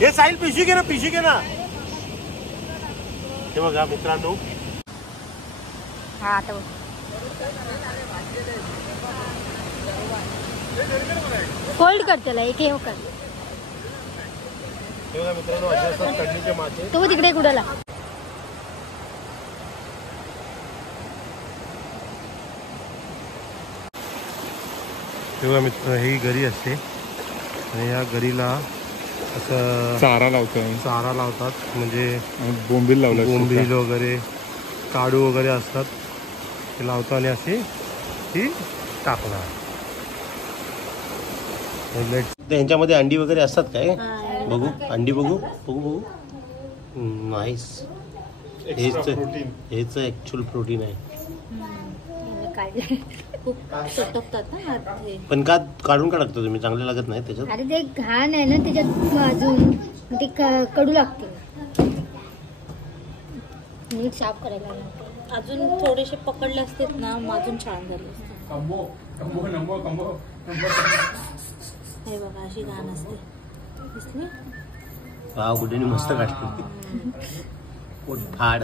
हे साहिल पिशवी घे ना हे बघा मित्रांनो. हा आता फोल्ड कर त्याला एक हे कर. हे बघा मित्रांनो असे असतात कडणीचे मासे. तो तिकडे कुडाला हे बघा मित्र ही गरी असते आणि या गरीला असं चारा लावतात म्हणजे बोंबील वगैरे काडू वगैरे असतात ते लावतो आणि अशी ती टाकणार. त्यांच्यामध्ये अंडी वगैरे असतात काय बघू अंडी बघू नाईस. हेच ऍक्च्युअल प्रोटीन आहे. पण का काढून का टाकतो तुम्ही चांगले लागत नाही त्याच्यात. अरे ते घाण आहे ना त्याच्यात अजून ते कडू लागते. नीट साफ करायला अजून थोडेसे पकडले असते ना अजून छान झाले असते. हे बघा अशी घाण असते दिसली. वाव गुड्डीने मस्त काढली. पोट फाड.